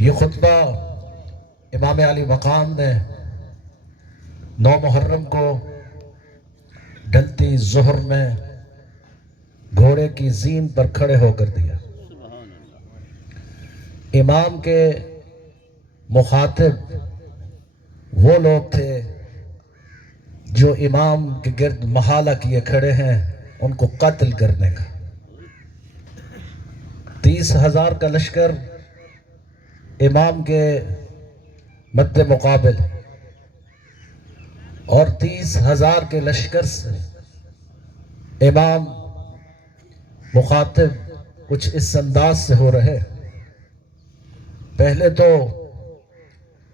یہ خطبہ امام علی مقام نے 9 محرم کو ڈھلتی ظہر میں گھوڑے کی زین پر کھڑے ہو کر دیا۔ امام کے مخاطب وہ لوگ تھے جو امام کے گرد محالہ کیے کھڑے ہیں ان کو قتل کرنے کا۔ 30,000 کا لشکر امام کے مد مقابل، اور 30,000 کے لشکر سے امام مخاطب کچھ اس انداز سے ہو رہے۔ پہلے تو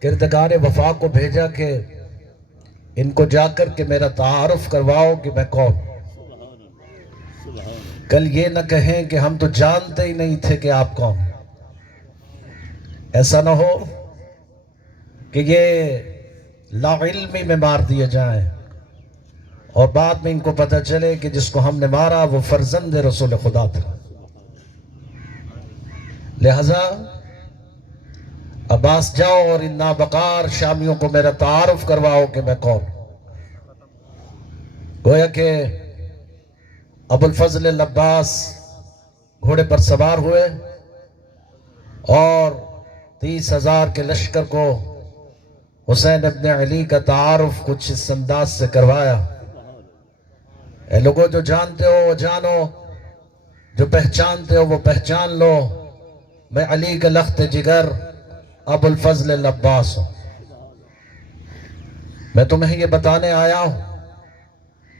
کردگار وفا کو بھیجا کہ ان کو جا کر کے میرا تعارف کرواؤ کہ میں کون، کل یہ نہ کہیں کہ ہم تو جانتے ہی نہیں تھے کہ آپ کون۔ ایسا نہ ہو کہ یہ لا علمی میں مار دیے جائیں اور بعد میں ان کو پتہ چلے کہ جس کو ہم نے مارا وہ فرزند رسول خدا تھا۔ لہذا عباس جاؤ اور ان نابکار شامیوں کو میرا تعارف کرواؤ کہ میں کون۔ گویا کہ ابو الفضل العباس گھوڑے پر سوار ہوئے اور 30,000 کے لشکر کو حسین ابن علی کا تعارف کچھ اس انداز سے کروایا۔ اے لوگوں، جو جانتے ہو وہ جانو، جو پہچانتے ہو وہ پہچان لو، میں علی کا لخت جگر ابو الفضل العباس ہوں۔ میں تمہیں یہ بتانے آیا ہوں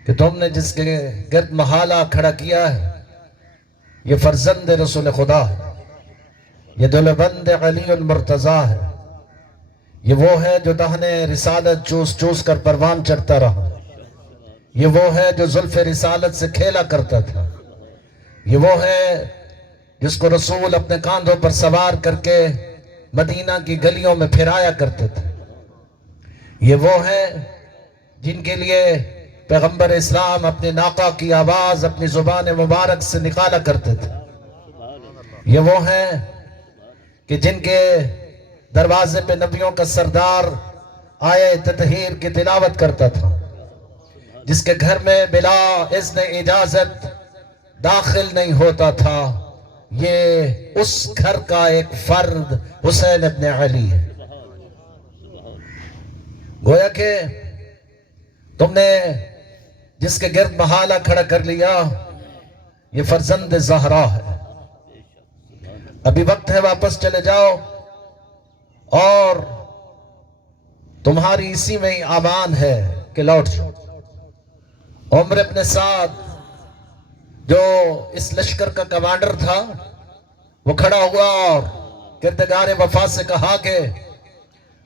کہ تم نے جس کے گرد محالہ کھڑا کیا ہے یہ فرزند رسول خدا ہے، یہ دلبند علی المرتضیٰ ہے، یہ وہ ہے جو دہن رسالت چوس چوس کر پروان چڑھتا رہا، یہ وہ ہے جو زلف رسالت سے کھیلا کرتا تھا، یہ وہ ہے جس کو رسول اپنے کاندھوں پر سوار کر کے مدینہ کی گلیوں میں پھرایا کرتے تھے، یہ وہ ہے جن کے لیے پیغمبر اسلام اپنے ناقہ کی آواز اپنی زبان مبارک سے نکالا کرتے تھے، یہ وہ ہیں کہ جن کے دروازے پہ نبیوں کا سردار آیے تطہیر کی تلاوت کرتا تھا، جس کے گھر میں بلا اذن اجازت داخل نہیں ہوتا تھا، یہ اس گھر کا ایک فرد حسین ابن علی ہے۔ گویا کہ تم نے جس کے گرد محالہ کھڑا کر لیا یہ فرزند زہرا ہے۔ ابھی وقت ہے واپس چلے جاؤ اور تمہاری اسی میں ہی امان ہے کہ لوٹ جاؤ۔ عمر ابن سعد جو اس لشکر کا کمانڈر تھا وہ کھڑا ہوا اور کردگار وفا سے کہا کہ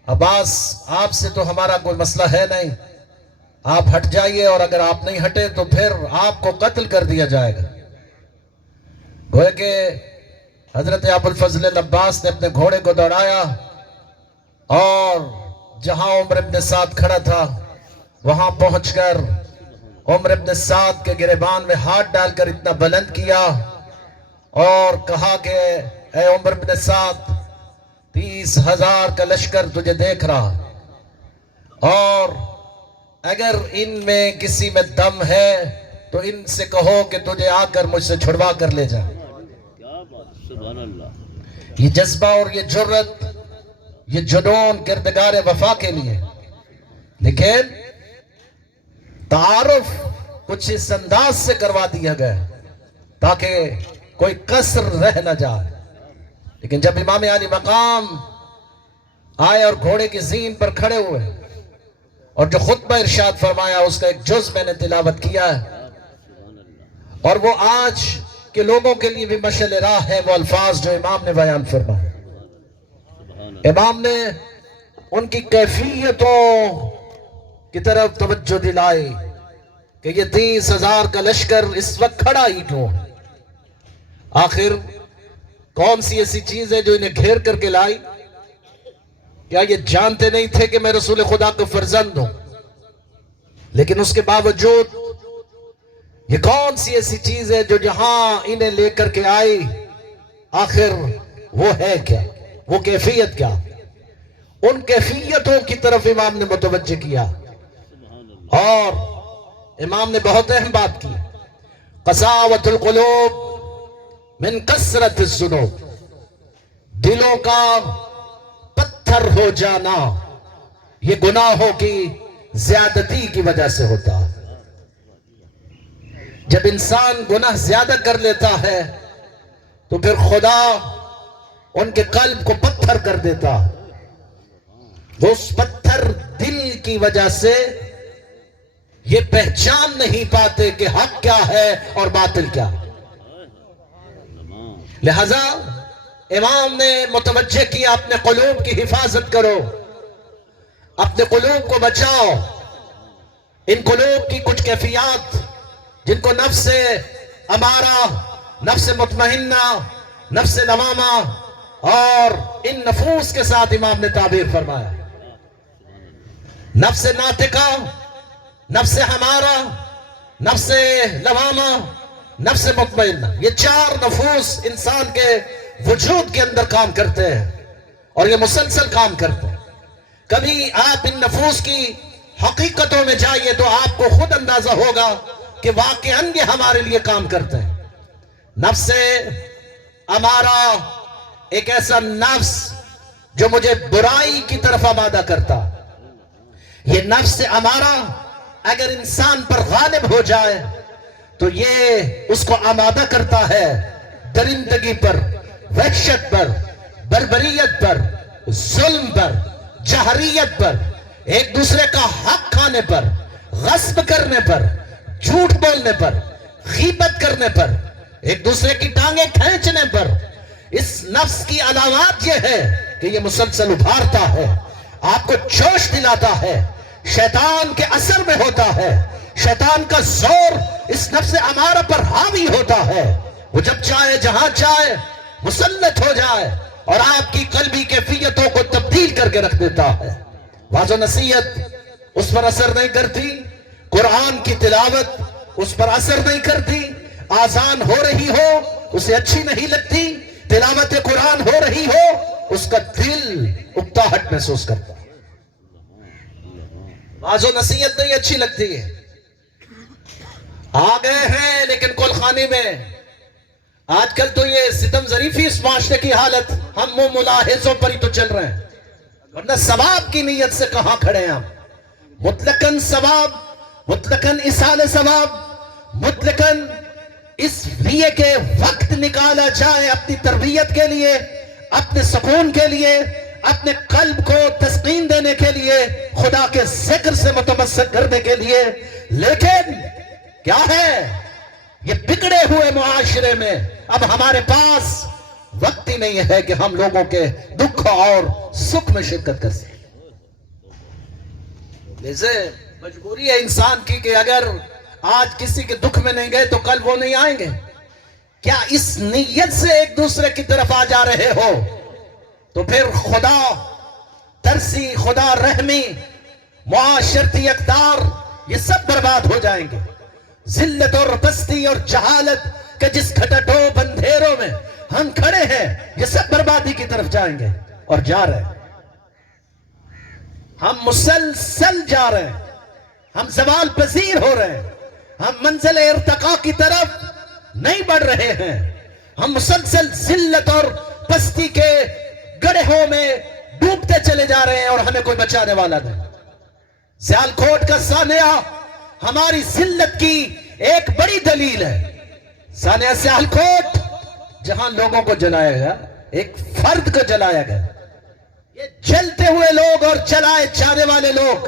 عباس، آپ سے تو ہمارا کوئی مسئلہ ہے نہیں، آپ ہٹ جائیے، اور اگر آپ نہیں ہٹے تو پھر آپ کو قتل کر دیا جائے گا۔ گویا کہ حضرت ابو الفضل العباس نے اپنے گھوڑے کو دوڑایا اور جہاں عمر ابن سعد کھڑا تھا وہاں پہنچ کر عمر ابن سعد کے گریبان میں ہاتھ ڈال کر اتنا بلند کیا اور کہا کہ اے عمر ابن سعد، 30,000 کا لشکر تجھے دیکھ رہا، اور اگر ان میں کسی میں دم ہے تو ان سے کہو کہ تجھے آ کر مجھ سے چھڑوا کر لے جائے۔ یہ جذبہ اور یہ جرت، یہ جنون کردگار وفا کے لیے، لیکن تعارف کچھ اس انداز سے کروا دیا گیا تاکہ کوئی قصر رہ نہ جائے۔ لیکن جب امام علی مقام آئے اور گھوڑے کی زین پر کھڑے ہوئے اور جو خطبہ ارشاد فرمایا اس کا ایک جز میں نے تلاوت کیا ہے، اور وہ آج کے لوگوں کے لیے بھی مشعل راہ ہے، وہ الفاظ جو امام نے بیان فرمائے۔ امام نے ان کی کیفیتوں کی طرف توجہ دلائی کہ یہ 30,000 کا لشکر اس وقت کھڑا ہی کیوں ہے، آخر کون سی ایسی چیز ہے جو انہیں گھیر کر کے لائی؟ کیا یہ جانتے نہیں تھے کہ میں رسول خدا کا فرزند ہوں؟ لیکن اس کے باوجود یہ کون سی ایسی چیز ہے جو جہاں انہیں لے کر کے آئی، آخر وہ ہے کیا؟ وہ کیفیت کیا؟ ان کیفیتوں کی طرف امام نے متوجہ کیا، اور امام نے بہت اہم بات کی، قساوت القلوب من کثرت الذنوب، دلوں کا پتھر ہو جانا یہ گناہوں کی زیادتی کی وجہ سے ہوتا ہے۔ جب انسان گناہ زیادہ کر لیتا ہے تو پھر خدا ان کے قلب کو پتھر کر دیتا ہے، وہ اس پتھر دل کی وجہ سے یہ پہچان نہیں پاتے کہ حق کیا ہے اور باطل کیا۔ لہذا امام نے متوجہ کیا اپنے قلوب کی حفاظت کرو، اپنے قلوب کو بچاؤ۔ ان قلوب کی کچھ کیفیات جن کو نفس امارہ، نفس مطمئنہ، نفس لوامہ اور ان نفوس کے ساتھ امام نے تعبیر فرمایا، نفس ناطقہ، نفس ہمارا، نفس لوامہ، نفس مطمئنہ، یہ چار نفوس انسان کے وجود کے اندر کام کرتے ہیں اور یہ مسلسل کام کرتے ہیں۔ کبھی آپ ان نفوس کی حقیقتوں میں جائیے تو آپ کو خود اندازہ ہوگا کہ واقعاً یہ ہمارے لیے کام کرتے ہیں۔ نفس امارہ ایک ایسا نفس جو مجھے برائی کی طرف آمادہ کرتا، یہ نفس امارہ اگر انسان پر غالب ہو جائے تو یہ اس کو آمادہ کرتا ہے درندگی پر، وحشت پر، بربریت پر، ظلم پر، جہریت پر، ایک دوسرے کا حق کھانے پر، غصب کرنے پر، جھوٹ بولنے پر، غیبت کرنے پر، ایک دوسرے کی ٹانگیں کھینچنے پر۔ اس نفس کی علامات یہ ہے کہ یہ مسلسل ابھارتا ہے، آپ کو جوش دلاتا ہے، شیطان کے اثر میں ہوتا ہے، شیطان کا زور اس نفس امارہ پر حاوی ہوتا ہے، وہ جب چاہے جہاں چاہے مسلط ہو جائے اور آپ کی قلبی کیفیتوں کو تبدیل کر کے رکھ دیتا ہے۔ واعظ و نصیحت اس پر اثر نہیں کرتی، قرآن کی تلاوت اس پر اثر نہیں کرتی، آذان ہو رہی ہو اسے اچھی نہیں لگتی، تلاوت قرآن ہو رہی ہو اس کا دل اکتاہٹ محسوس کرتا ہے، واعظ و نصیحت نہیں اچھی لگتی ہے۔ آ گئے ہیں لیکن کل خانے میں آج کل تو یہ ستم ظریفی اس معاشرے کی حالت، ہم وہ ملاحظوں پر ہی تو چل رہے ہیں، ورنہ ثواب کی نیت سے کہاں کھڑے ہیں ہم؟ مطلقاً ثواب، مطلقاً اصال ثواب، مطلقاً اس لیے کہ وقت نکالا جائے اپنی تربیت کے لیے، اپنے سکون کے لیے، اپنے قلب کو تسکین دینے کے لیے، خدا کے ذکر سے متمسک کرنے کے لیے، لیکن کیا ہے یہ بگڑے ہوئے معاشرے میں اب ہمارے پاس وقت ہی نہیں ہے کہ ہم لوگوں کے دکھ اور سکھ میں شرکت کر سکیں۔ جیسے مجبوری ہے انسان کی کہ اگر آج کسی کے دکھ میں نہیں گئے تو کل وہ نہیں آئیں گے۔ کیا اس نیت سے ایک دوسرے کی طرف آ جا رہے ہو تو پھر خدا ترسی، خدا رحمی، معاشرتی اقدار یہ سب برباد ہو جائیں گے۔ ذلت اور پستی اور جہالت کے جس گھٹاٹوپ اندھیروں میں ہم کھڑے ہیں یہ سب بربادی کی طرف جائیں گے اور جا رہے ہیں، ہم مسلسل جا رہے ہیں، ہم زوال پذیر ہو رہے ہیں، ہم منزل ارتقاء کی طرف نہیں بڑھ رہے ہیں، ہم مسلسل ذلت اور پستی کے گڑھوں میں ڈوبتے چلے جا رہے ہیں اور ہمیں کوئی بچانے والا نہیں۔ سیالکوٹ کا سانحہ ہماری ذلت کی ایک بڑی دلیل ہے۔ سانحہ سیالکوٹ جہاں لوگوں کو جلایا گیا، ایک فرد کو جلایا گیا، یہ جلتے ہوئے لوگ اور جلائے جانے والے لوگ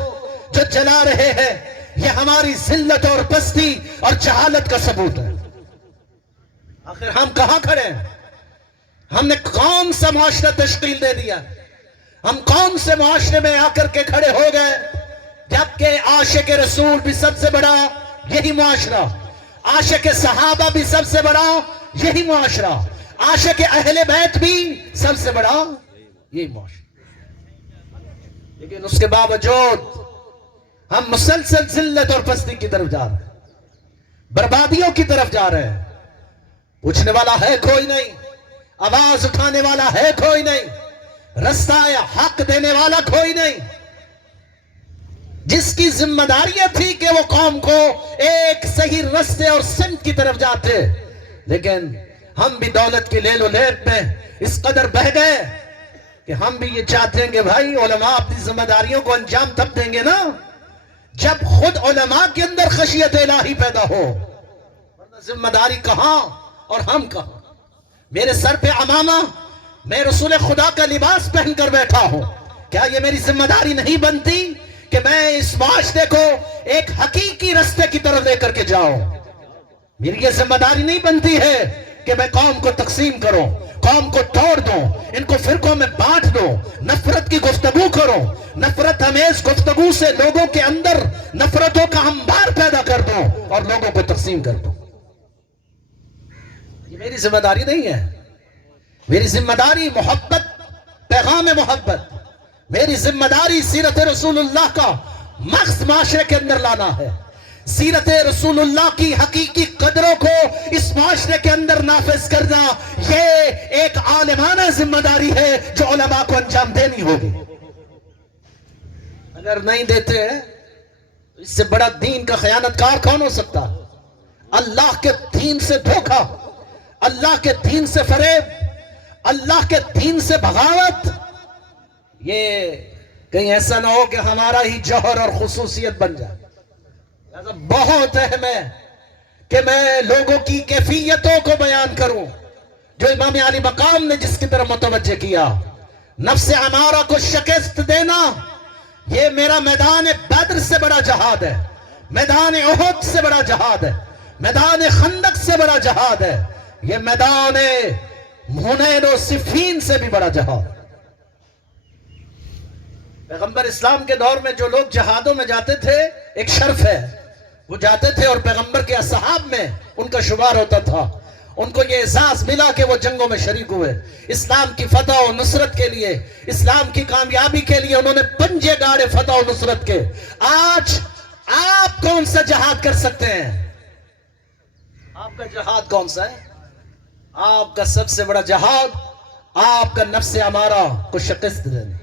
جو جلا رہے ہیں یہ ہماری ذلت اور پستی اور جہالت کا ثبوت ہے۔ آخر ہم کہاں کھڑے ہیں؟ ہم نے کون سا معاشرہ تشکیل دے دیا؟ ہم کون سے معاشرے میں آ کر کے کھڑے ہو گئے جبکہ عاشق رسول بھی سب سے بڑا یہی معاشرہ، عاشق صحابہ بھی سب سے بڑا یہی معاشرہ، عاشق اہل بیت بھی سب سے بڑا یہی معاشرہ، لیکن اس کے باوجود ہم مسلسل ذلت اور پستی کی طرف جا رہے ہیں، بربادیوں کی طرف جا رہے ہیں۔ پوچھنے والا ہے کوئی نہیں، آواز اٹھانے والا ہے کوئی نہیں، رستہ حق دینے والا کوئی نہیں، جس کی ذمہ داری تھی کہ وہ قوم کو ایک صحیح رستے اور سمت کی طرف جاتے، لیکن ہم بھی دولت کی لیل و لیب میں اس قدر بہ گئے کہ ہم بھی یہ چاہتے ہیں کہ بھائی علماء اپنی ذمہ داریوں کو انجام تب دیں گے نا جب خود علماء کے اندر خشیت الہی پیدا ہو، ورنہ ذمہ داری کہاں اور ہم کہاں؟ میرے سر پہ عمامہ، میں رسول خدا کا لباس پہن کر بیٹھا ہوں، کیا یہ میری ذمہ داری نہیں بنتی کہ میں اس معاشرے کو ایک حقیقی رستے کی طرف لے کر کے جاؤں؟ میری یہ ذمہ داری نہیں بنتی ہے کہ میں قوم کو تقسیم کروں، قوم کو توڑ دوں، ان کو فرقوں میں بانٹ دوں، نفرت کی گفتگو کروں، نفرت امیز گفتگو سے لوگوں کے اندر نفرتوں کا انبار پیدا کر دوں اور لوگوں کو تقسیم کر دوں؟ یہ میری ذمہ داری نہیں ہے۔ میری ذمہ داری محبت، پیغام محبت، میری ذمہ داری سیرت رسول اللہ کا مقصد معاشرے کے اندر لانا ہے، سیرت رسول اللہ کی حقیقی قدروں کو اس معاشرے کے اندر نافذ کرنا، یہ ایک عالمانہ ذمہ داری ہے جو علماء کو انجام دینی ہوگی۔ اگر نہیں دیتے تو اس سے بڑا دین کا خیانت کار کون ہو سکتا؟ اللہ کے دین سے دھوکہ، اللہ کے دین سے فریب، اللہ کے دین سے بغاوت، یہ کہیں ایسا نہ ہو کہ ہمارا ہی جوہر اور خصوصیت بن جائے۔ بہت اہم ہے کہ میں لوگوں کی کیفیتوں کو بیان کروں جو امام علی مقام نے جس کی طرف متوجہ کیا۔ نفس امارہ کو شکست دینا یہ میرا میدان بدر سے بڑا جہاد ہے، میدان احد سے بڑا جہاد ہے، میدان خندق سے بڑا جہاد ہے، یہ میدان حنین و صفین سے بھی بڑا جہاد۔ پیغمبر اسلام کے دور میں جو لوگ جہادوں میں جاتے تھے ایک شرف ہے، وہ جاتے تھے اور پیغمبر کے اصحاب میں ان کا شمار ہوتا تھا، ان کو یہ احساس ملا کہ وہ جنگوں میں شریک ہوئے، اسلام کی فتح و نصرت کے لیے، اسلام کی کامیابی کے لیے انہوں نے پنجے گاڑے فتح و نصرت کے۔ آج آپ کون سا جہاد کر سکتے ہیں؟ آپ کا جہاد کون سا ہے؟ آپ کا سب سے بڑا جہاد آپ کا نفس امارہ کو شکست دینا،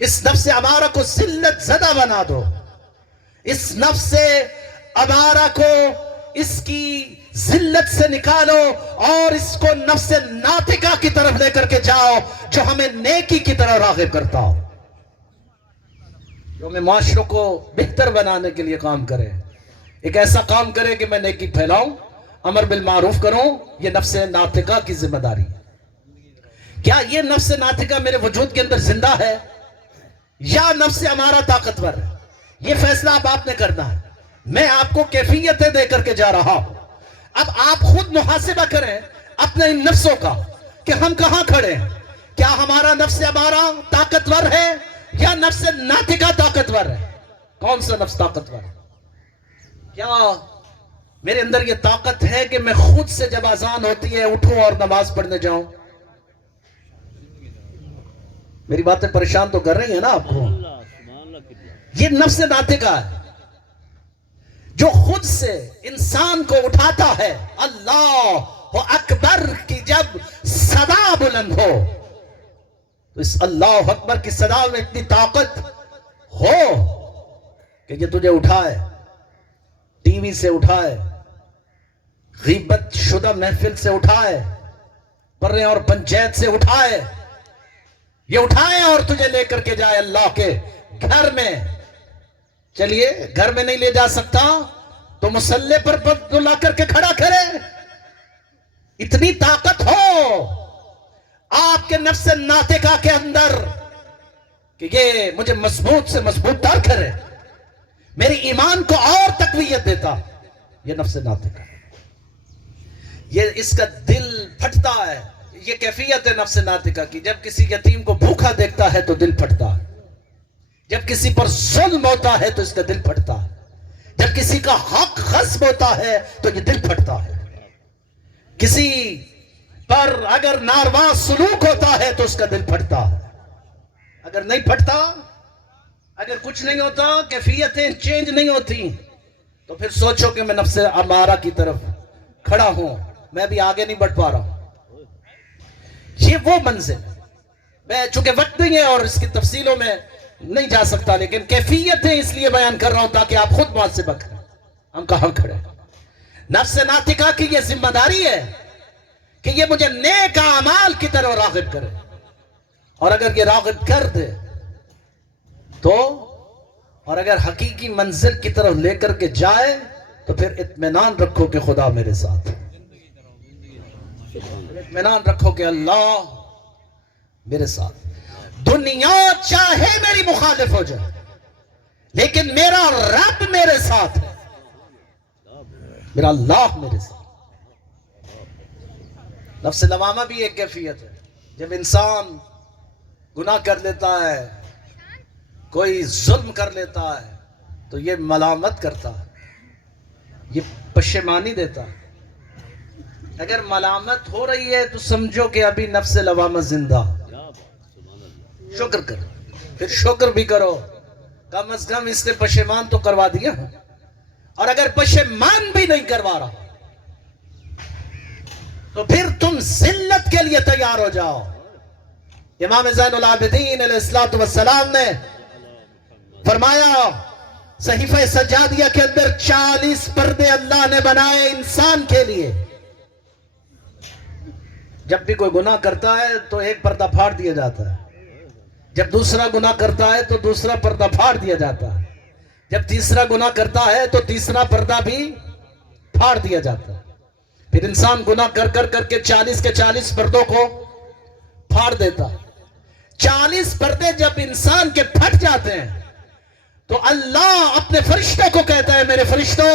اس نفس امارہ کو ذلت زدہ بنا دو، اس نفس امارہ کو اس کی ذلت سے نکالو اور اس کو نفس ناطقہ کی طرف لے کر کے جاؤ جو ہمیں نیکی کی طرف راغب کرتا ہو، جو ہمیں معاشروں کو بہتر بنانے کے لیے کام کرے، ایک ایسا کام کرے کہ میں نیکی پھیلاؤں، امر بالمعروف کروں۔ یہ نفس ناطقہ کی ذمہ داری ہے۔ کیا یہ نفس ناطقہ میرے وجود کے اندر زندہ ہے یا نفس امارہ طاقتور ہے؟ یہ فیصلہ اب آپ نے کرنا ہے۔ میں آپ کو کیفیتیں دے کر کے جا رہا ہوں، اب آپ خود محاسبہ کریں اپنے ان نفسوں کا کہ ہم کہاں کھڑے ہیں۔ کیا ہمارا نفس امارہ طاقتور ہے یا نفس ناطقہ طاقتور ہے؟ کون سا نفس طاقتور ہے؟ کیا میرے اندر یہ طاقت ہے کہ میں خود سے جب اذان ہوتی ہے اٹھوں اور نماز پڑھنے جاؤں؟ میری باتیں پریشان تو کر رہی ہیں نا آپ کو؟ یہ نفس ناطقہ ہے جو خود سے انسان کو اٹھاتا ہے۔ اللہ اکبر کی جب صدا بلند ہو تو اس اللہ اکبر کی صدا میں اتنی طاقت ہو کہ یہ تجھے اٹھائے، ٹی وی سے اٹھائے، غیبت شدہ محفل سے اٹھائے، پرے اور پنچایت سے اٹھائے، یہ اٹھائے اور تجھے لے کر کے جائے اللہ کے گھر میں۔ چلیے گھر میں نہیں لے جا سکتا تو مصلی پر لا کر کے کھڑا کرے۔ اتنی طاقت ہو آپ کے نفس ناطقہ کے اندر کہ یہ مجھے مضبوط سے مضبوط تر کرے، میری ایمان کو اور تقویت دیتا۔ یہ نفس ناطقہ، یہ اس کا دل پھٹتا ہے۔ یہ کیفیت ہے نفس ناطقہ کی۔ جب کسی یتیم کو بھوکا دیکھتا ہے تو دل پھٹتا ہے، جب کسی پر ظلم ہوتا ہے تو اس کا دل پھٹتا ہے، جب کسی کا حق غصب ہوتا ہے تو یہ دل پھٹتا ہے، کسی پر اگر ناروا سلوک ہوتا ہے تو اس کا دل پھٹتا ہے۔ اگر نہیں پھٹتا، اگر کچھ نہیں ہوتا، کیفیتیں چینج نہیں ہوتی، تو پھر سوچو کہ میں نفس امارہ کی طرف کھڑا ہوں، میں بھی آگے نہیں بڑھ پا رہا ہوں۔ یہ وہ منزل میں چونکہ وقت نہیں ہے اور اس کی تفصیلوں میں نہیں جا سکتا، لیکن کیفیت ہے اس لیے بیان کر رہا ہوں تاکہ آپ خود محاسبہ کریں ہم کہاں کھڑے۔ نفس ناطقہ کی یہ ذمہ داری ہے کہ یہ مجھے نیک اعمال کی طرف راغب کرے، اور اگر یہ راغب کر دے تو، اور اگر حقیقی منزل کی طرف لے کر کے جائے تو پھر اطمینان رکھو کہ خدا میرے ساتھ ہے، اطمینان رکھو کہ اللہ میرے ساتھ۔ دنیا چاہے میری مخالف ہو جائے لیکن میرا رب میرے ساتھ ہے، میرا اللہ میرے ساتھ۔ نفس لوامہ بھی ایک کیفیت ہے، جب انسان گناہ کر لیتا ہے، کوئی ظلم کر لیتا ہے تو یہ ملامت کرتا ہے، یہ پشیمانی دیتا ہے۔ اگر ملامت ہو رہی ہے تو سمجھو کہ ابھی نفس لوامہ زندہ، شکر کرو، پھر شکر بھی کرو، کم از کم اس نے پشیمان تو کروا دیا۔ اور اگر پشیمان بھی نہیں کروا رہا تو پھر تم ذلت کے لیے تیار ہو جاؤ۔ امام زین العابدین علیہ السلام نے فرمایا صحیفہ سجادیہ کے اندر 40 پردے اللہ نے بنائے انسان کے لیے۔ جب بھی کوئی گناہ کرتا ہے تو ایک پردہ پھاڑ دیا جاتا ہے، جب دوسرا گناہ کرتا ہے تو دوسرا پردہ پھاڑ دیا جاتا ہے، جب تیسرا گناہ کرتا ہے تو تیسرا پردہ بھی پھاڑ دیا جاتا ہے۔ پھر انسان گناہ کر کر کر کے 40 کے 40 پردوں کو پھاڑ دیتا ہے۔ 40 پردے جب انسان کے پھٹ جاتے ہیں تو اللہ اپنے فرشتوں کو کہتا ہے میرے فرشتوں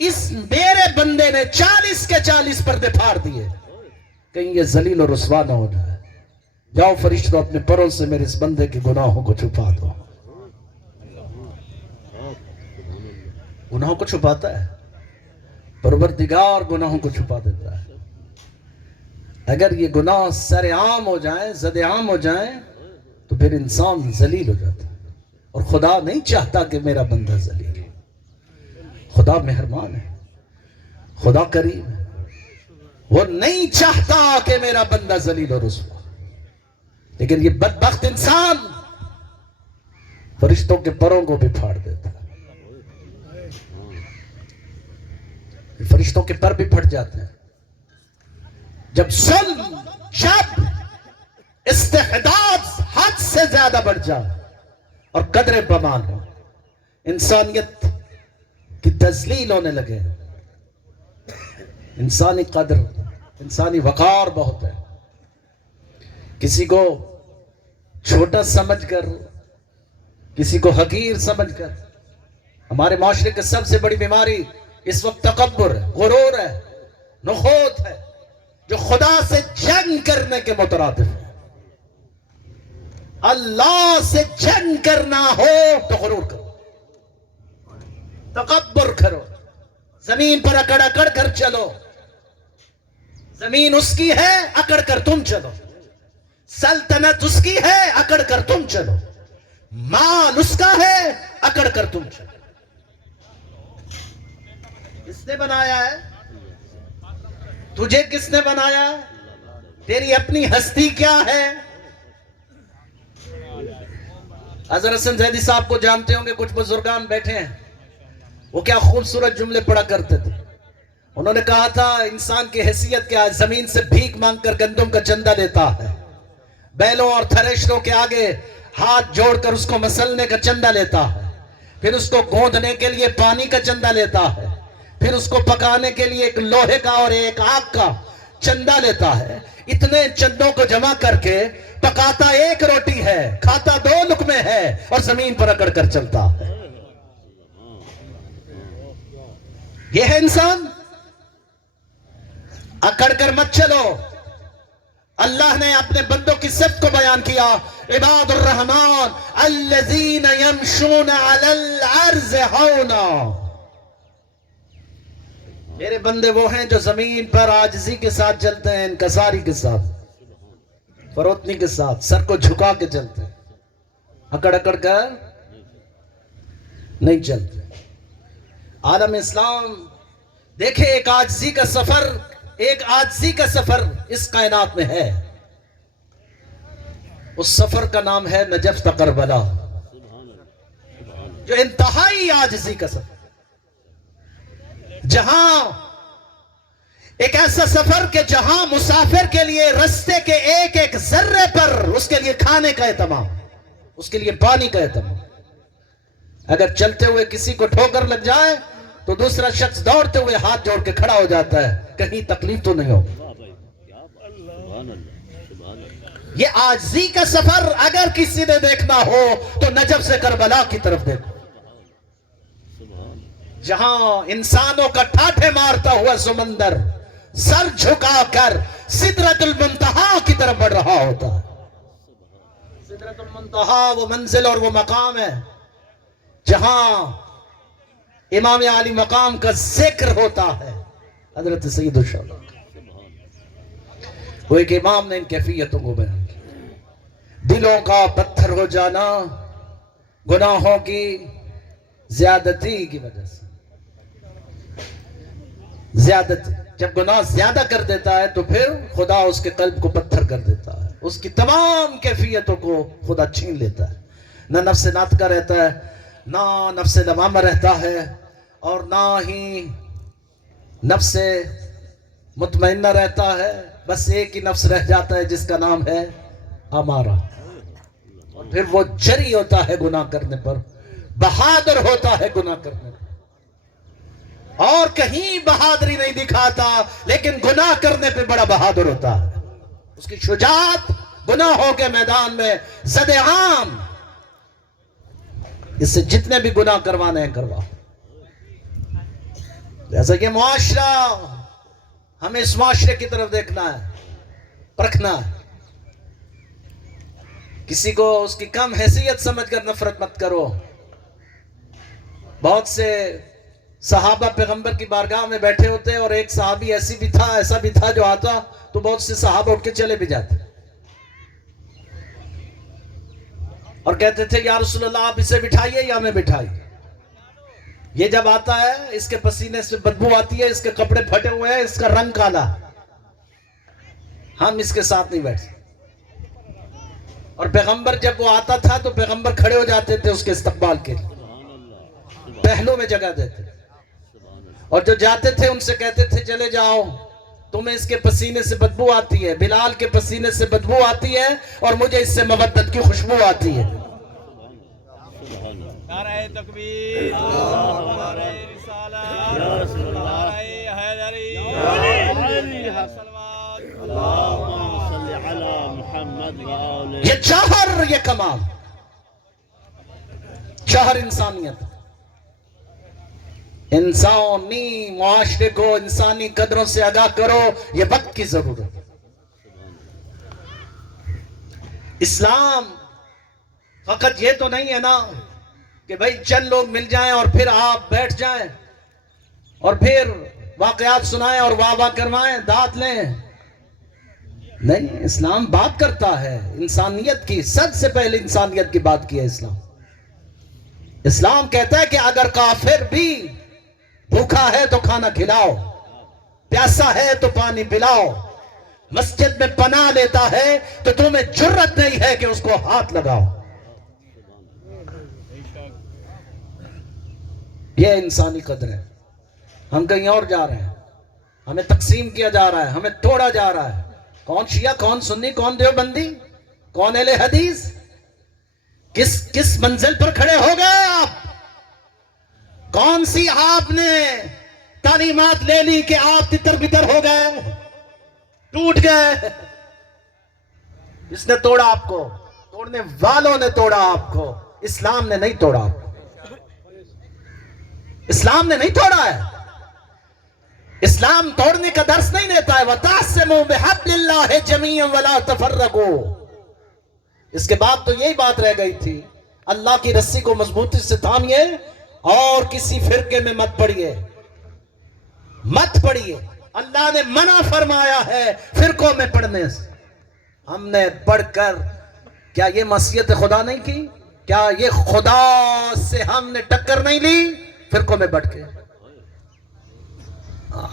اس میرے بندے نے 40 کے 40 پردے پھاڑ دیے، کہیں یہ ذلیل و رسوا نہ ہو جائے، جاؤ فرشتوں اپنے پروں سے میرے اس بندے کے گناہوں کو چھپا دو۔ گناہوں کو چھپاتا ہے پروردگار، گناہوں کو چھپا دیتا ہے۔ اگر یہ گناہ سر عام ہو جائیں، زد عام ہو جائیں تو پھر انسان ذلیل ہو جاتا ہے، اور خدا نہیں چاہتا کہ میرا بندہ ذلیل ہے۔ خدا مہربان ہے، خدا کریم ہے، وہ نہیں چاہتا کہ میرا بندہ ذلیل و رسوا، لیکن یہ بدبخت انسان فرشتوں کے پروں کو بھی پھاڑ دیتا ہے، فرشتوں کے پر بھی پھٹ جاتے ہیں۔ جب ظلم، جب استحداث حد سے زیادہ بڑھ جائے اور قدر بمان ہو، انسانیت کی تذلیل ہونے لگے، انسانی قدر، انسانی وقار بہت ہے، کسی کو چھوٹا سمجھ کر، کسی کو حقیر سمجھ کر۔ ہمارے معاشرے کی سب سے بڑی بیماری اس وقت تکبر ہے، غرور ہے، نخوت ہے، جو خدا سے جنگ کرنے کے مترادف ہے۔ اللہ سے جنگ کرنا ہو تو غرور کرو، تکبر کرو، زمین پر اکڑ اکڑ کر چلو، زمین اس کی ہے اکڑ کر تم چلو، سلطنت اس کی ہے اکڑ کر تم چلو، مال اس کا ہے اکڑ کر تم چلو۔ کس نے بنایا ہے؟ تجھے کس نے بنایا ہے؟ تیری اپنی ہستی کیا ہے؟ اظہر حسن زیدی صاحب کو جانتے ہوں گے، کچھ بزرگان بیٹھے ہیں، وہ کیا خوبصورت جملے پڑھا کرتے تھے۔ انہوں نے کہا تھا انسان کی حیثیت کیا ہے؟ زمین سے بھیک مانگ کر گندم کا چندہ لیتا ہے، بیلوں اور تھریشروں کے آگے ہاتھ جوڑ کر اس کو مسلنے کا چندہ لیتا ہے، پھر اس کو گوندنے کے لیے پانی کا چندہ لیتا ہے، پھر اس کو پکانے کے لیے ایک لوہے کا اور ایک آگ کا چندہ لیتا ہے۔ اتنے چندوں کو جمع کر کے پکاتا ایک روٹی ہے، کھاتا 2 لقمے ہے، اور زمین پر اکڑ کر چلتا ہے۔ یہ ہے انسان۔ اکڑ کر مت چلو۔ اللہ نے اپنے بندوں کی صفت کو بیان کیا، عباد الرحمن الذین یمشون علی الارض ہونا، میرے بندے وہ ہیں جو زمین پر عاجزی کے ساتھ چلتے ہیں، انکساری کے ساتھ، فروتنی کے ساتھ، سر کو جھکا کے چلتے ہیں، اکڑ اکڑ کر نہیں چلتے۔ عالم اسلام دیکھیں ایک عاجزی کا سفر، ایک عاجزی کا سفر اس کائنات میں ہے۔ اس سفر کا نام ہے نجف تا کربلا، جو انتہائی عاجزی کا سفر، جہاں ایک ایسا سفر کہ جہاں مسافر کے لیے رستے کے ایک ایک ذرے پر اس کے لیے کھانے کا اہتمام، اس کے لیے پانی کا اہتمام۔ اگر چلتے ہوئے کسی کو ٹھوکر لگ جائے تو دوسرا شخص دوڑتے ہوئے ہاتھ جوڑ کے کھڑا ہو جاتا ہے، کہیں تکلیف تو نہیں ہو۔ یہ عاجزی کا سفر اگر کسی نے دیکھنا ہو تو نجف سے کربلا کی طرف دیکھو، جہاں انسانوں کا ٹھاٹھے مارتا ہوا سمندر سر جھکا کر سدرۃ المنتہا کی طرف بڑھ رہا ہوتا ہے۔ سدرۃ المنتہا وہ منزل اور وہ مقام ہے جہاں امام علی مقام کا ذکر ہوتا ہے۔ حضرت سید الشہداء وہ ایک امام نے ان کیفیتوں کو بیان کیا۔ دلوں کا پتھر ہو جانا گناہوں کی زیادتی کی وجہ سے، زیادتی، جب گناہ زیادہ کر دیتا ہے تو پھر خدا اس کے قلب کو پتھر کر دیتا ہے، اس کی تمام کیفیتوں کو خدا چھین لیتا ہے۔ نہ نفس ناطقہ رہتا ہے، نہ نفس لوامہ رہتا ہے، اور نہ ہی نفس مطمئنہ رہتا ہے، بس ایک ہی نفس رہ جاتا ہے جس کا نام ہے امارہ۔ اور پھر وہ جری ہوتا ہے گناہ کرنے پر، بہادر ہوتا ہے گناہ کرنے پر، اور کہیں بہادری نہیں دکھاتا لیکن گناہ کرنے پہ بڑا بہادر ہوتا ہے۔ اس کی شجاعت گناہوں کے میدان میں زد عام، اس سے جتنے بھی گناہ کروانے ہیں کروا۔ جیسا کہ معاشرہ، ہمیں اس معاشرے کی طرف دیکھنا ہے، پرکھنا ہے۔ کسی کو اس کی کم حیثیت سمجھ کر نفرت مت کرو۔ بہت سے صحابہ پیغمبر کی بارگاہ میں بیٹھے ہوتے اور ایک صحابی ایسا بھی تھا جو آتا تو بہت سے صحابہ اٹھ کے چلے بھی جاتے اور کہتے تھے یا رسول اللہ آپ اسے بٹھائیے یا ہمیں بٹھائیے، یہ جب آتا ہے اس کے پسینے سے بدبو آتی ہے، اس کے کپڑے پھٹے ہوئے ہیں، اس کا رنگ کالا، ہم اس کے ساتھ نہیں بیٹھتے۔ اور پیغمبر جب وہ آتا تھا تو پیغمبر کھڑے ہو جاتے تھے اس کے استقبال کے لیے، پہلوں میں جگہ دیتے، اور جو جاتے تھے ان سے کہتے تھے چلے جاؤ، تمہیں اس کے پسینے سے بدبو آتی ہے، بلال کے پسینے سے بدبو آتی ہے، اور مجھے اس سے مودت کی خوشبو آتی ہے۔ نعرہ تکبیر، نعرہ رسالت، نعرہ حیدری، اللہم صلی علی محمد وآلہ۔ یہ چہر، یہ کمال، چہر انسانیت، انسانی معاشرے کو انسانی قدروں سے آگاہ کرو، یہ وقت کی ضرورت۔ اسلام فقط یہ تو نہیں ہے نا کہ بھئی چند لوگ مل جائیں اور پھر آپ بیٹھ جائیں اور پھر واقعات سنائیں اور واہ واہ کروائیں، داد لیں۔ نہیں، اسلام بات کرتا ہے انسانیت کی، سب سے پہلے انسانیت کی بات کی ہے اسلام۔ اسلام کہتا ہے کہ اگر کافر بھی بھوکا ہے تو کھانا کھلاؤ، پیاسا ہے تو پانی پلاؤ، مسجد میں پناہ لیتا ہے تو تمہیں جرت نہیں ہے کہ اس کو ہاتھ لگاؤ۔ یہ انسانی قدر ہے۔ ہم کہیں اور جا رہے ہیں، ہمیں تقسیم کیا جا رہا ہے، ہمیں توڑا جا رہا ہے۔ کون شیعہ، کون سنی، کون دیوبندی، کون اہل حدیث، کس منزل پر کھڑے ہو گئے آپ؟ کون سی آپ نے تعلیمات لے لی کہ آپ تتر بتر ہو گئے، ٹوٹ گئے؟ اس نے توڑا آپ کو، توڑنے والوں نے توڑا آپ کو، اسلام نے نہیں توڑا آپ کو، اسلام نے نہیں توڑا ہے۔ اسلام توڑنے کا درس نہیں دیتا ہے، وَتَعْصِمُوا بِحَبْلِ اللَّهِ جَمِيعًا وَلَا تَفَرَّقُوا۔ اس کے بعد تو یہی بات رہ گئی تھی، اللہ کی رسی کو مضبوطی سے تھامیے اور کسی فرقے میں مت پڑیے، مت پڑیے۔ اللہ نے منع فرمایا ہے فرقوں میں پڑھنے سے۔ ہم نے پڑھ کر کیا یہ معصیت خدا نہیں کی؟ کیا یہ خدا سے ہم نے ٹکر نہیں لی فرقوں میں بڑھ کے؟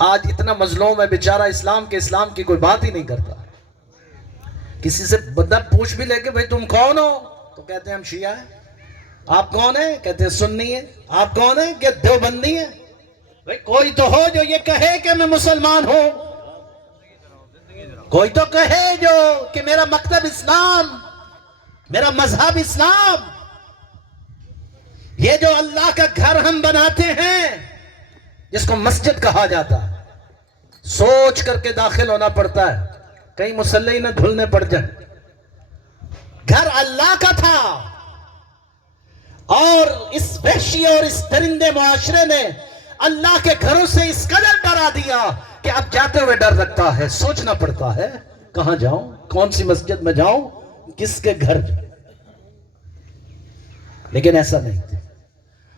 آج اتنا مظلوم ہے بیچارہ اسلام کے، اسلام کی کوئی بات ہی نہیں کرتا۔ کسی سے بندہ پوچھ بھی لے کہ بھئی تم کون ہو تو کہتے ہیں ہم شیعہ ہیں. آپ کون ہیں؟ کہتے ہیں سنی ہیں. آپ کون ہیں؟ کہ دیوبندی ہیں. بھئی کوئی تو ہو جو یہ کہے کہ میں مسلمان ہوں, کوئی تو کہے جو کہ میرا مکتب اسلام, میرا مذہب اسلام. یہ جو اللہ کا گھر ہم بناتے ہیں جس کو مسجد کہا جاتا ہے, سوچ کر کے داخل ہونا پڑتا ہے, کہیں مسلح نہ دھلنے پڑ جائیں. گھر اللہ کا تھا اور اس وحشی اور اس درندے معاشرے نے اللہ کے گھروں سے اس قدر ڈرا دیا کہ اب جاتے ہوئے ڈر لگتا ہے, سوچنا پڑتا ہے کہاں جاؤں, کون سی مسجد میں جاؤں, کس کے گھر جاؤں. لیکن ایسا نہیں تھا.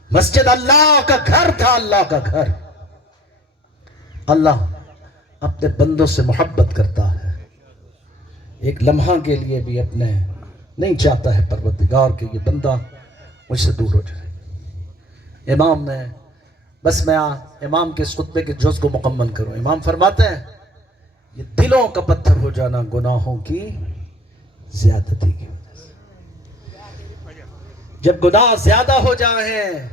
مسجد اللہ کا گھر تھا, اللہ کا گھر. اللہ اپنے بندوں سے محبت کرتا ہے, ایک لمحہ کے لیے بھی اپنے نہیں چاہتا ہے پروردگار کہ یہ بندہ مجھ سے دور ہو جائے. امام نے, بس میں امام کے اس خطبے کے جز کو مکمل کروں. امام فرماتے ہیں یہ دلوں کا پتھر ہو جانا گناہوں کی زیادتی کی وجہ سے. جب گناہ زیادہ ہو جائیں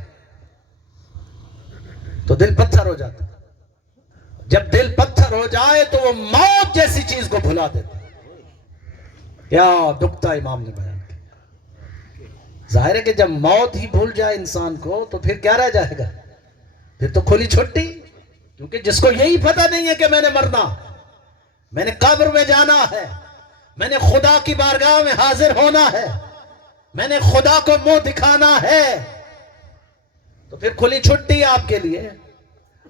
تو دل پتھر ہو جاتا ہے. جب دل پتھر ہو جائے تو وہ موت جیسی چیز کو بھلا دیتا ہے. کیا نکتہ امام نے بیان کیا. ظاہر ہے کہ جب موت ہی بھول جائے انسان کو تو پھر کیا رہ جائے گا, پھر تو کھلی چھٹی. کیونکہ جس کو یہی پتہ نہیں ہے کہ میں نے مرنا, میں نے قبر میں جانا ہے, میں نے خدا کی بارگاہ میں حاضر ہونا ہے, میں نے خدا کو منہ دکھانا ہے, تو پھر کھلی چھٹی آپ کے لیے.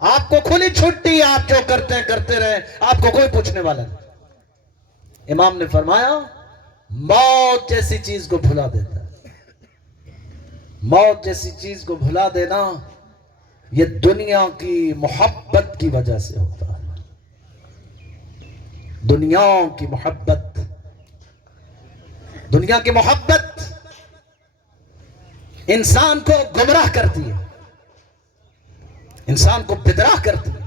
آپ کو کھلی چھٹی, آپ جو کرتے ہیں کرتے رہے, آپ کو کوئی پوچھنے والا نہیں. امام نے فرمایا موت جیسی چیز کو بھلا دیتا ہے. موت جیسی چیز کو بھلا دینا یہ دنیا کی محبت کی وجہ سے ہوتا ہے. دنیا کی محبت, دنیا کی محبت انسان کو گمراہ کرتی ہے, انسان کو بدراہ کرتی ہے.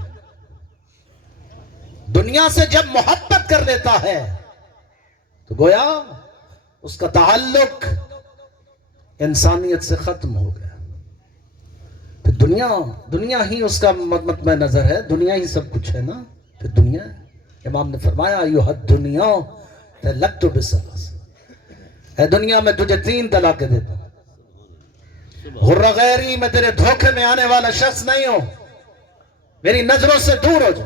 دنیا سے جب محبت کر لیتا ہے تو گویا اس کا تعلق انسانیت سے ختم ہو گیا. پھر دنیا ہی اس کا مطمع نظر ہے, دنیا ہی سب کچھ ہے نا. پھر دنیا, امام نے فرمایا ایھا الدنیا طلقت بثلاث, اے دنیا میں تجھے 3 طلاقیں دیتا ہوں. غر غیری, میں تیرے دھوکے میں آنے والا شخص نہیں ہوں, میری نظروں سے دور ہو جا.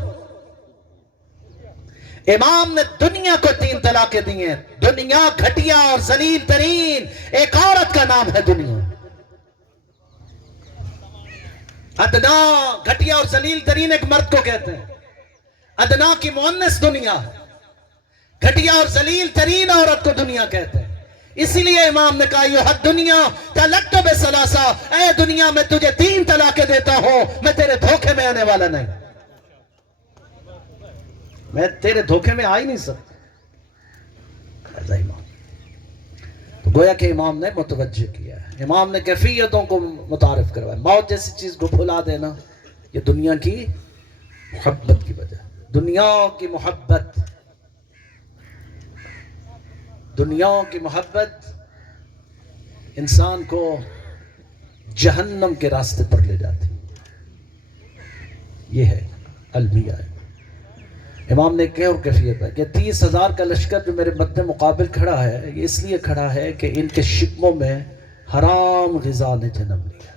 امام نے دنیا کو 3 طلاقیں دی ہیں. دنیا گھٹیا اور ذلیل ترین ایک عورت کا نام ہے دنیا. ادنا گھٹیا اور ذلیل ترین ایک مرد کو کہتے ہیں. ادنا کی مؤنث دنیا ہے, گھٹیا اور ذلیل ترین عورت کو دنیا کہتے ہیں. اسی لیے امام نے کہا ایھا الدنیا طلقت بثلاث, اے دنیا میں تجھے 3 طلاقیں دیتا ہوں, میں تیرے دھوکے میں آنے والا نہیں, میں تیرے دھوکے میں آ ہی نہیں سکتا. ایسا امام تو گویا کہ امام نے متوجہ کیا ہے, امام نے کیفیتوں کو متعارف کروایا. موت جیسی چیز کو بھلا دینا یہ دنیا کی محبت کی وجہ. دنیا کی محبت, دنیا کی محبت انسان کو جہنم کے راستے پر لے جاتی. یہ ہے المیہ. امام نے ایک اور کیفیت ہے کہ 30,000 کا لشکر جو میرے مد مقابل کھڑا ہے, یہ اس لیے کھڑا ہے کہ ان کے شکموں میں حرام غذا نے جنم لیا.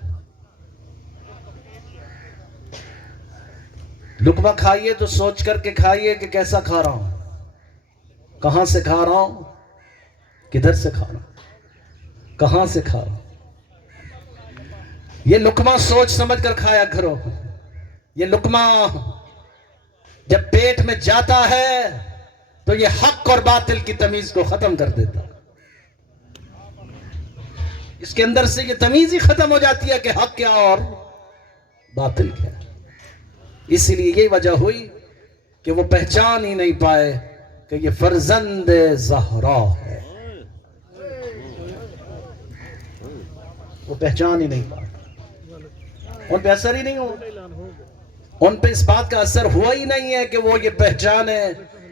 لقمہ کھائیے تو سوچ کر کے کھائیے کہ کیسا کھا رہا ہوں, کہاں سے کھا رہا ہوں, کدھر سے کھا رہا ہوں, کہاں سے کھا رہا ہوں. یہ لقمہ سوچ سمجھ کر کھایا کرو. یہ لقمہ جب پیٹ میں جاتا ہے تو یہ حق اور باطل کی تمیز کو ختم کر دیتا. اس کے اندر سے یہ تمیز ہی ختم ہو جاتی ہے کہ حق کیا اور باطل کیا. اسی لیے یہی وجہ ہوئی کہ وہ پہچان ہی نہیں پائے کہ یہ فرزند زہرا ہے. وہ پہچان ہی نہیں پائے, ان پہ اثر ہی نہیں ہوا, ان پہ اس بات کا اثر ہوا ہی نہیں ہے کہ وہ یہ پہچانے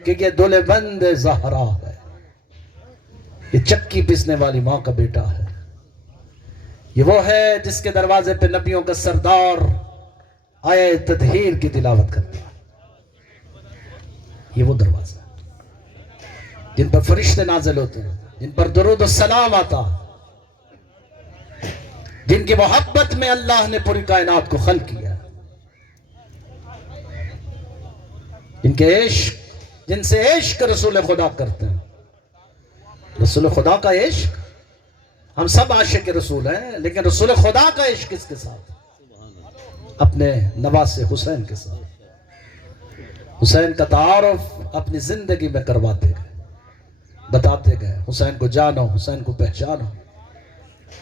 کہ یہ دل بند زہرا ہے. یہ چکی پیسنے والی ماں کا بیٹا ہے، یہ وہ ہے جس کے دروازے پہ نبیوں کا سردار آیہ تطہیر کی تلاوت کرتا ہے۔ یہ وہ دروازہ ہے جن پر فرشتے نازل ہوتے ہیں، جن پر درود و سلام آتا، جن کی محبت میں اللہ نے پوری کائنات کو خلق کیا، جن کے عشق، جن سے عشق رسول خدا کرتے ہیں۔ رسول خدا کا عشق، ہم سب عاشق رسول ہیں، لیکن رسول خدا کا عشق کس کے ساتھ؟ اپنے نواسے حسین کے ساتھ۔ حسین کا تعارف اپنی زندگی میں کرواتے گئے، بتاتے گئے، حسین کو جانو، حسین کو پہچانو،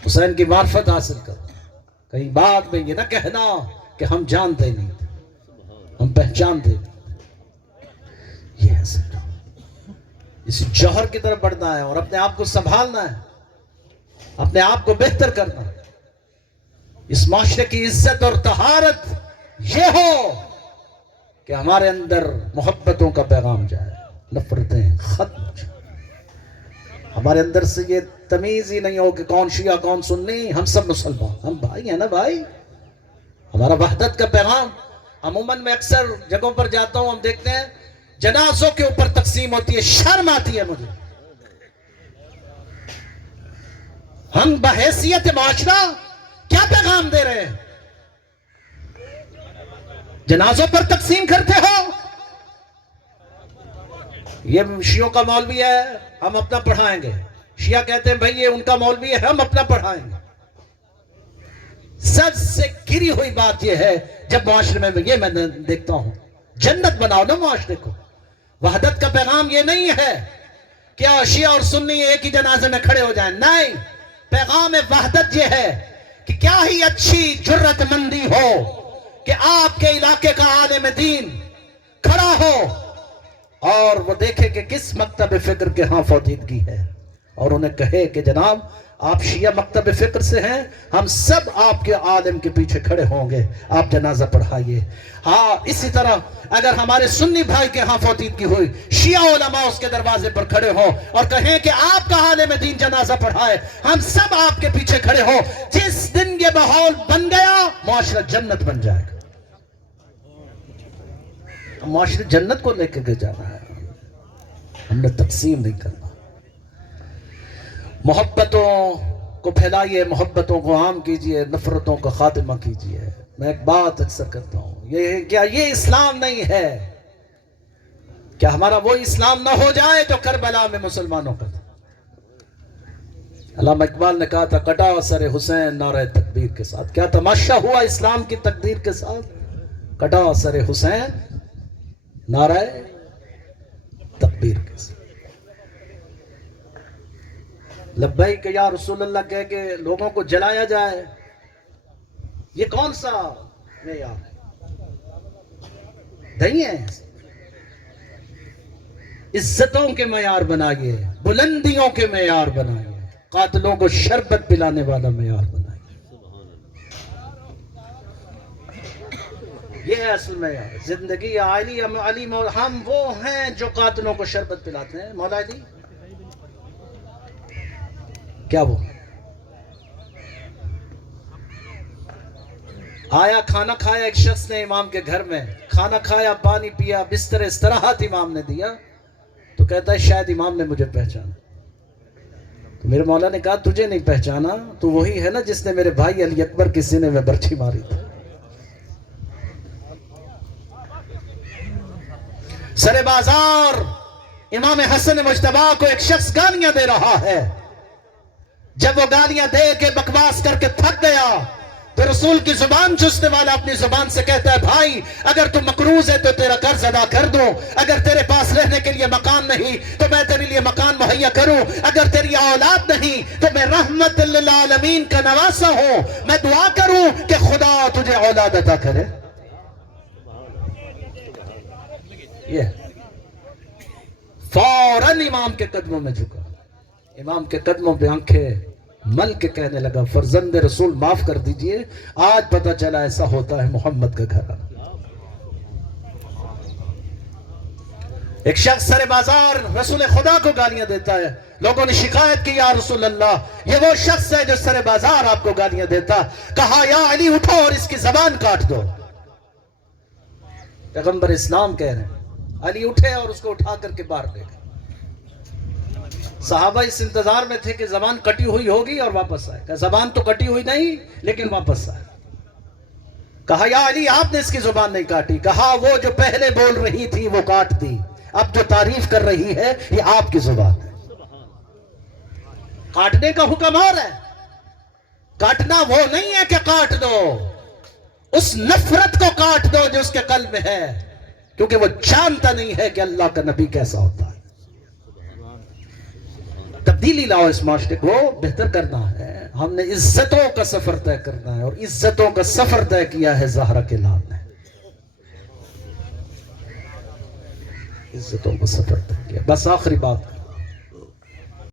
حسین کی معرفت حاصل کرو۔ کہیں بعد میں یہ نہ کہنا کہ ہم جانتے نہیں تھے، ہم پہچانتے نہیں۔ یہ ہے سر، اس جوہر کی طرف بڑھنا ہے اور اپنے آپ کو سنبھالنا ہے، اپنے آپ کو بہتر کرنا ہے۔ اس معاشرے کی عزت اور طہارت یہ ہو کہ ہمارے اندر محبتوں کا پیغام جائے، نفرتیں ختم ہو جائیں، ہمارے اندر سے یہ تمیز ہی نہیں ہو کہ کون شیعہ کون سنی، ہم سب مسلمان، ہم بھائی ہیں نا بھائی۔ ہمارا وحدت کا پیغام، عموماً میں اکثر جگہوں پر جاتا ہوں، ہم دیکھتے ہیں جنازوں کے اوپر تقسیم ہوتی ہے، شرم آتی ہے مجھے۔ ہم بحیثیت معاشرہ کیا پیغام دے رہے ہیں؟ جنازوں پر تقسیم کرتے ہو، یہ شیعوں کا مولوی ہے ہم اپنا پڑھائیں گے، شیعہ کہتے ہیں بھئی یہ ان کا مولوی ہے ہم اپنا پڑھائیں گے۔ سب سے گری ہوئی بات یہ ہے جب معاشرے میں یہ میں دیکھتا ہوں، جنت بناؤ نا معاشرے کو۔ وحدت کا پیغام یہ نہیں ہے کیا شیعہ اور سنی ایک ہی جنازے میں کھڑے ہو جائیں، نہیں، پیغام وحدت یہ ہے کہ کیا ہی اچھی جرت مندی ہو کہ آپ کے علاقے کا عالم دین کھڑا ہو اور وہ دیکھے کہ کس مکتب فکر کے ہاں فوتیدگی ہے، اور انہیں کہے کہ جناب آپ شیعہ مکتب فکر سے ہیں، ہم سب آپ کے عالم کے پیچھے کھڑے ہوں گے، آپ جنازہ پڑھائیے۔ ہاں اسی طرح اگر ہمارے سنی بھائی کے ہاں فوتیدگی ہوئی، شیعہ علماء اس کے دروازے پر کھڑے ہوں اور کہیں کہ آپ کا عالم دین جنازہ پڑھائے، ہم سب آپ کے پیچھے کھڑے ہوں۔ جس دن یہ ماحول بن گیا، معاشرہ جنت بن جائے گا۔ معاشرے جنت کو لے کے جانا ہے، ہم نے تقسیم نہیں کرنا۔ محبتوں کو پھیلائیے، محبتوں کو عام کیجئے، نفرتوں کا خاتمہ کیجئے۔ میں ایک بات اکثر کرتا ہوں، کیا یہ اسلام نہیں ہے؟ کیا ہمارا وہ اسلام نہ ہو جائے جو کربلا میں مسلمانوں کا تھا؟ علامہ اقبال نے کہا تھا کٹا سر حسین نعرہ تکبیر کے ساتھ۔ کیا تماشا ہوا اسلام کی تقدیر کے ساتھ؟ کٹا سر حسین نعرہ تکبیر کے ساتھ۔ لبیک یا رسول اللہ کہہ کے لوگوں کو جلایا جائے، یہ کون سا معیار ہے؟ نہیں ہے۔ عزتوں کے معیار بنائیے، بلندیوں کے معیار بنائیے، قاتلوں کو شربت پلانے والا معیار بنائیے۔ یہ ہے اصل معیار زندگی عالی علیم، اور ہم وہ ہیں جو قاتلوں کو شربت پلاتے ہیں۔ مولا علی کیا وہ آیا، کھانا کھایا ایک شخص نے امام کے گھر میں، کھانا کھایا، پانی پیا، بستر استراحت امام نے دیا، تو کہتا ہے شاید امام نے مجھے پہچانا۔ تو میرے مولا نے کہا تجھے نہیں پہچانا، تو وہی ہے نا جس نے میرے بھائی علی اکبر کے سینے میں برچھی ماری تھی۔ سر بازار امام حسن مجتبیٰ کو ایک شخص گالیاں دے رہا ہے، جب وہ گالیاں دے کے بکواس کر کے تھک گیا تو رسول کی زبان چسنے والا اپنی زبان سے کہتا ہے بھائی اگر تو مقروض ہے تو تیرا قرض ادا کر دوں، اگر تیرے پاس رہنے کے لیے مکان نہیں تو میں تیرے لیے مکان مہیا کروں، اگر تیری اولاد نہیں تو میں رحمت للعالمین کا نواسا ہوں، میں دعا کروں کہ خدا تجھے اولاد عطا کرے۔ یہ فوراً امام کے قدموں میں جھکا، امام کے قدموں پہ آنکھیں مل کے کہنے لگا فرزند رسول معاف کر دیجئے، آج پتہ چلا ایسا ہوتا ہے محمد کا گھر۔ ایک شخص سر بازار رسول خدا کو گالیاں دیتا ہے، لوگوں نے شکایت کی یا رسول اللہ یہ وہ شخص ہے جو سر بازار آپ کو گالیاں دیتا. کہا یا علی اٹھو اور اس کی زبان کاٹ دو. پیغمبر اسلام کہہ رہے ہیں علی اٹھے اور اس کو اٹھا کر کے باہر لے گئے. صحابہ اس انتظار میں تھے کہ زبان کٹی ہوئی ہوگی اور واپس آئے. کہ زبان تو کٹی ہوئی نہیں لیکن واپس آئے. کہا یا علی آپ نے اس کی زبان نہیں کاٹی. کہا وہ جو پہلے بول رہی تھی وہ کاٹ دی, اب جو تعریف کر رہی ہے یہ آپ کی زبان ہے. کاٹنے کا حکم اور ہے, کاٹنا وہ نہیں ہے کہ کاٹ دو, اس نفرت کو کاٹ دو جو اس کے قلب میں ہے, کیونکہ وہ جانتا نہیں ہے کہ اللہ کا نبی کیسا ہوتا ہے. تبدیلی لاؤ اس معاشرے کو بہتر کرنا ہے. ہم نے عزتوں کا سفر طے کرنا ہے اور عزتوں کا سفر طے کیا ہے زہرا کے لال نے. عزتوں کا سفر طے کیا. بس آخری بات